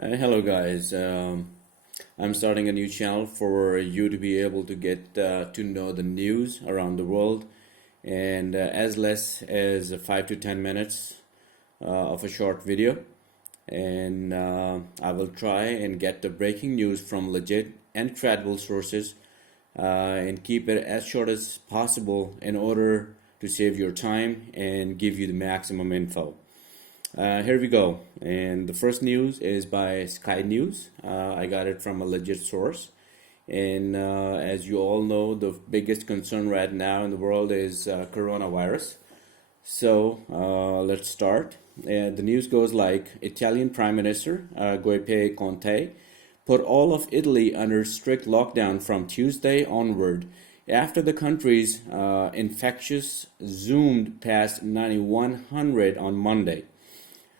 Hello guys. I'm starting a new channel for you to be able to get to know the news around the world and as less as 5 to 10 minutes of a short video. And I will try and get the breaking news from legit and credible sources and keep it as short as possible in order to save your time and give you the maximum info. Here we go. And the first news is by Sky News. I got it from a legit source. And as you all know, the biggest concern right now in the world is coronavirus. So let's start. The news goes like Italian Prime Minister Giuseppe Conte put all of Italy under strict lockdown from Tuesday onward after the country's infectious zoomed past 9,100 on Monday.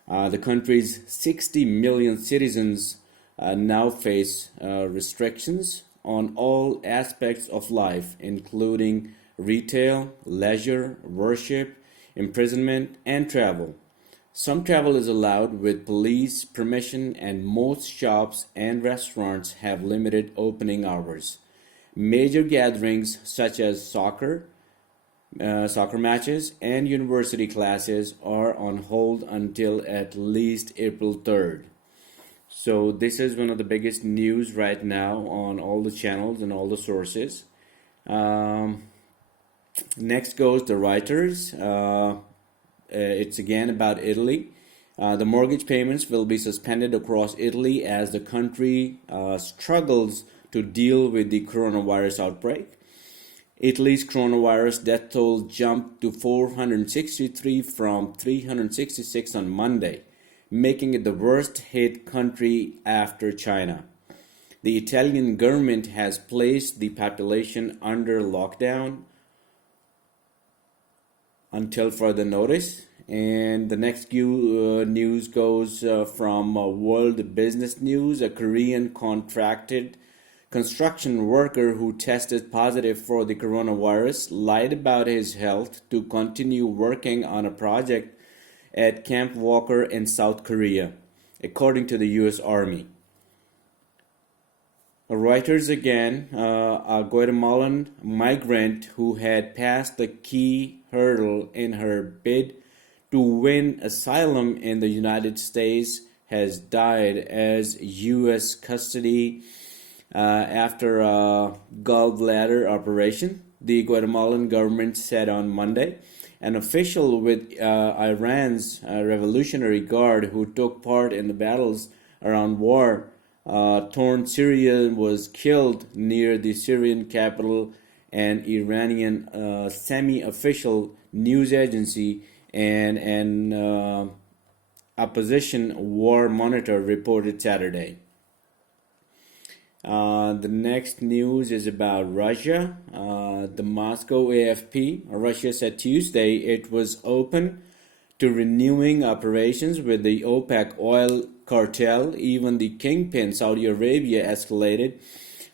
The country's 60 million citizens now face restrictions on all aspects of life, including retail, leisure, worship, imprisonment, and travel. Some travel is allowed with police permission, and most shops and restaurants have limited opening hours. Major gatherings such as soccer matches, and university classes are on hold until at least April 3rd. So, this is one of the biggest news right now on all the channels and all the sources. Um, Next goes the Reuters. It's again about Italy. The mortgage payments will be suspended across Italy as the country struggles to deal with the coronavirus outbreak. Italy's coronavirus death toll jumped to 463 from 366 on Monday, making it the worst hit country after China. The Italian government has placed the population under lockdown until further notice. And the next news goes from World Business News. A Korean contracted construction worker who tested positive for the coronavirus lied about his health to continue working on a project at Camp Walker in South Korea, according to the U.S. Army. Reuters again, a Guatemalan migrant who had passed the key hurdle in her bid to win asylum in the United States has died as U.S. custody after a gallbladder operation, the Guatemalan government said on Monday. An official with Iran's Revolutionary Guard who took part in the battles around war-torn Syria was killed near the Syrian capital, an Iranian semi-official news agency and an opposition war monitor reported Saturday. The next news is about Russia. The Moscow AFP. Russia said Tuesday it was open to renewing operations with the OPEC oil cartel. Even the kingpin, Saudi Arabia, escalated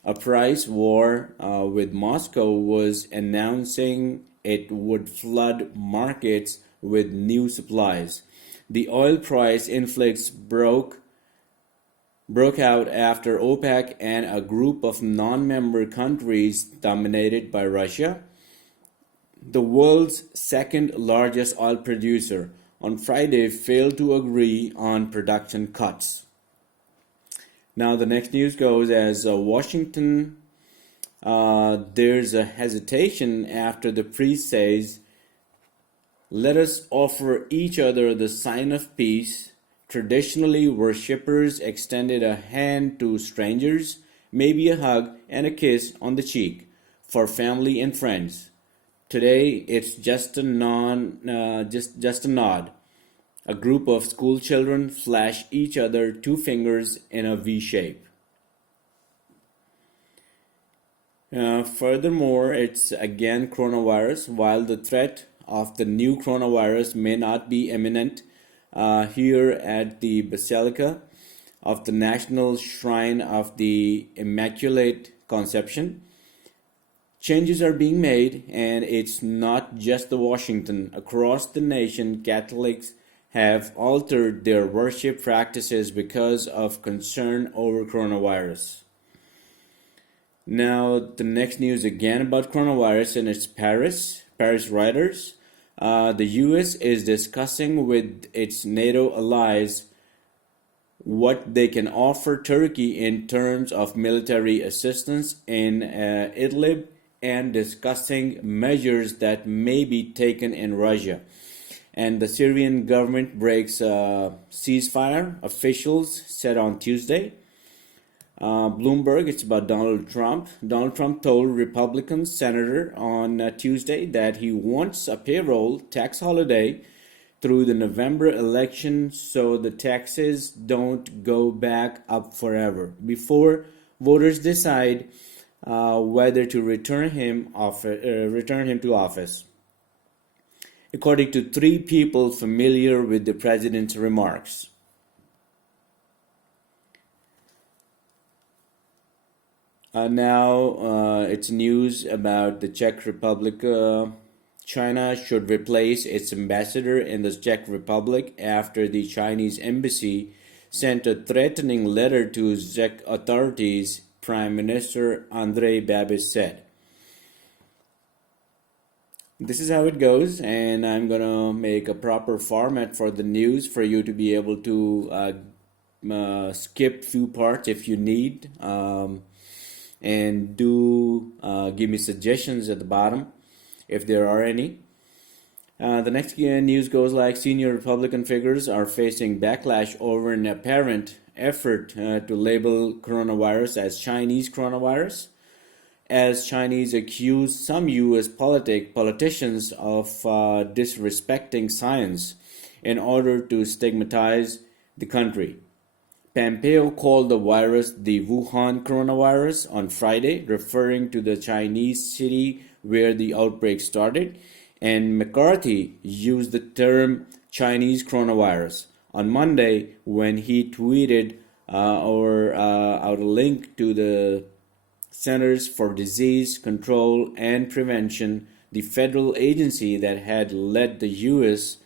a price war with Moscow, was announcing it would flood markets with new supplies. The oil price influx broke out after OPEC and a group of non-member countries dominated by Russia, the world's second largest oil producer, on Friday failed to agree on production cuts. Now the next news goes as Washington, there's a hesitation after the priest says, "Let us offer each other the sign of peace." Traditionally, worshippers extended a hand to strangers, maybe a hug and a kiss on the cheek, for family and friends. Today, it's just a nod. A group of school children flash each other two fingers in a V shape. Furthermore, it's again coronavirus. While the threat of the new coronavirus may not be imminent, here at the Basilica of the National Shrine of the Immaculate Conception, changes are being made, and it's not just the Washington. Across the nation, Catholics have altered their worship practices because of concern over coronavirus. Now, the next news again about coronavirus, and it's Paris. Paris writers. The US is discussing with its NATO allies what they can offer Turkey in terms of military assistance in Idlib and discussing measures that may be taken in Russia. And the Syrian government breaks ceasefire, officials said on Tuesday. Bloomberg, it's about Donald Trump. Donald Trump told Republican senator on Tuesday that he wants a payroll tax holiday through the November election so the taxes don't go back up forever before voters decide whether to return him to office. According to 3 people familiar with the president's remarks. Now it's news about the Czech Republic. China should replace its ambassador in the Czech Republic after the Chinese embassy sent a threatening letter to Czech authorities, Prime Minister Andrej Babiš said. This is how it goes, and I'm gonna make a proper format for the news for you to be able to skip few parts if you need, and do give me suggestions at the bottom if there are any. The next news goes like senior Republican figures are facing backlash over an apparent effort to label coronavirus as Chinese coronavirus, as Chinese accuse some U.S. politicians of disrespecting science in order to stigmatize the country. Pompeo called the virus the Wuhan coronavirus on Friday, referring to the Chinese city where the outbreak started, and McCarthy used the term Chinese coronavirus on Monday when he tweeted out a link to the Centers for Disease Control and Prevention, the federal agency that had led the U.S.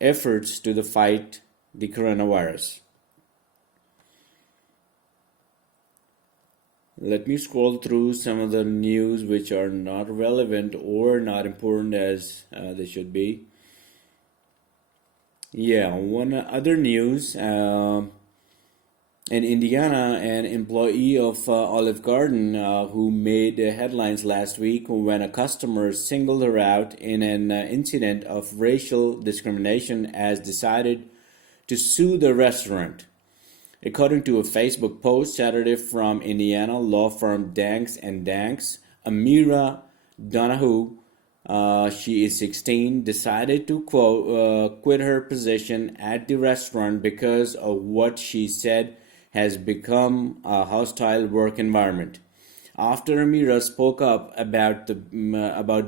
efforts to fight the coronavirus. Let me scroll through some of the news which are not relevant or not important as they should be. Yeah, one other news. In Indiana, an employee of Olive Garden who made headlines last week when a customer singled her out in an incident of racial discrimination has decided to sue the restaurant. According to a Facebook post Saturday from Indiana law firm Danks and Danks, Amira Donahue, she is 16, decided to quit her position at the restaurant because of what she said has become a hostile work environment. After Amira spoke up about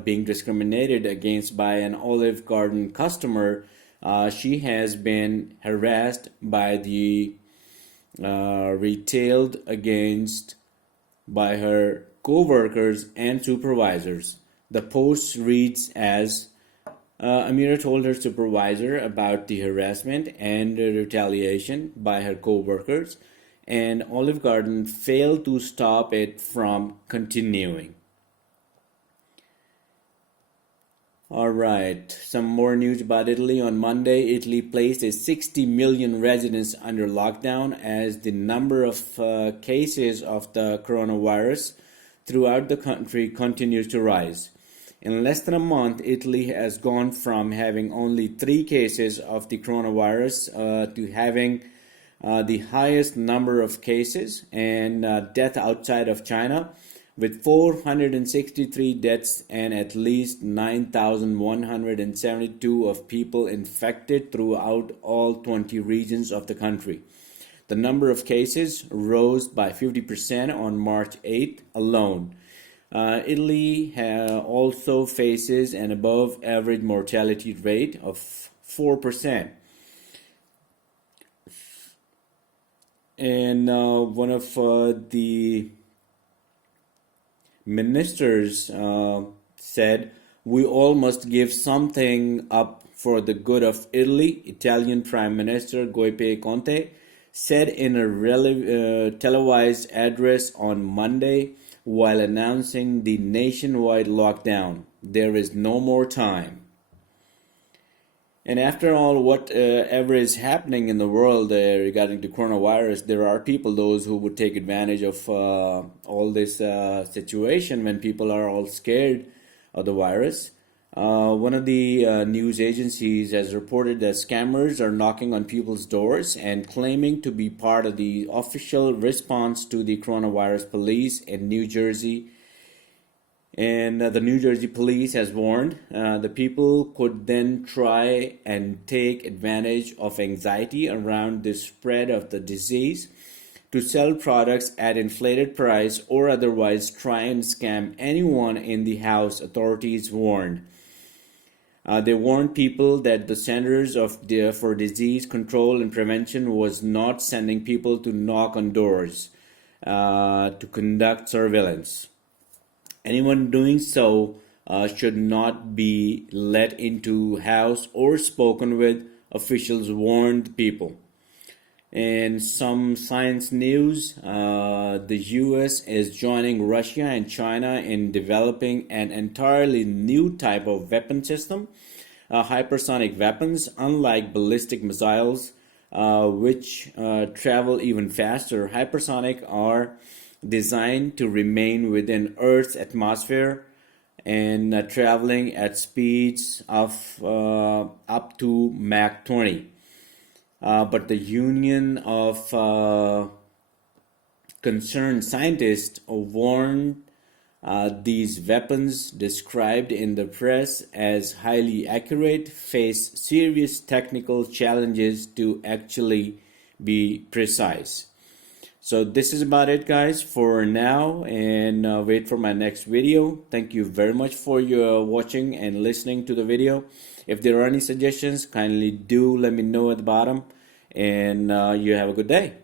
being discriminated against by an Olive Garden customer, she has been harassed by the retailed against by her co-workers and supervisors. The post reads as Amira told her supervisor about the harassment and retaliation by her co-workers, and Olive Garden failed to stop it from continuing. Alright, some more news about Italy. On Monday, Italy placed a 60 million residents under lockdown as the number of cases of the coronavirus throughout the country continues to rise. In less than a month, Italy has gone from having only 3 cases of the coronavirus to having the highest number of cases and death outside of China, with 463 deaths and at least 9,172 of people infected throughout all 20 regions of the country. The number of cases rose by 50% on March 8th alone. Italy also faces an above average mortality rate of 4%. And one of the ministers said, "We all must give something up for the good of Italy, Italian Prime Minister Giuseppe Conte said in a televised address on Monday while announcing the nationwide lockdown. There is no more time. And after all, whatever is happening in the world regarding the coronavirus, there are people, those who would take advantage of all this situation when people are all scared of the virus. One of the news agencies has reported that scammers are knocking on people's doors and claiming to be part of the official response to the coronavirus police in New Jersey. And the New Jersey police has warned the people could then try and take advantage of anxiety around the spread of the disease to sell products at inflated price or otherwise try and scam anyone in the house, authorities warned. They warned people that the Centers for Disease Control and Prevention was not sending people to knock on doors to conduct surveillance. Anyone doing so should not be let into house or spoken with, officials warned people. In some science news, the US is joining Russia and China in developing an entirely new type of weapon system, hypersonic weapons, unlike ballistic missiles, which travel even faster. Hypersonic are designed to remain within Earth's atmosphere and traveling at speeds of up to Mach 20. But the Union of Concerned Scientists warned these weapons, described in the press as highly accurate, face serious technical challenges to actually be precise. So this is about it, guys, for now, and wait for my next video. Thank you very much for your watching and listening to the video. If there are any suggestions, kindly do let me know at the bottom, and you have a good day.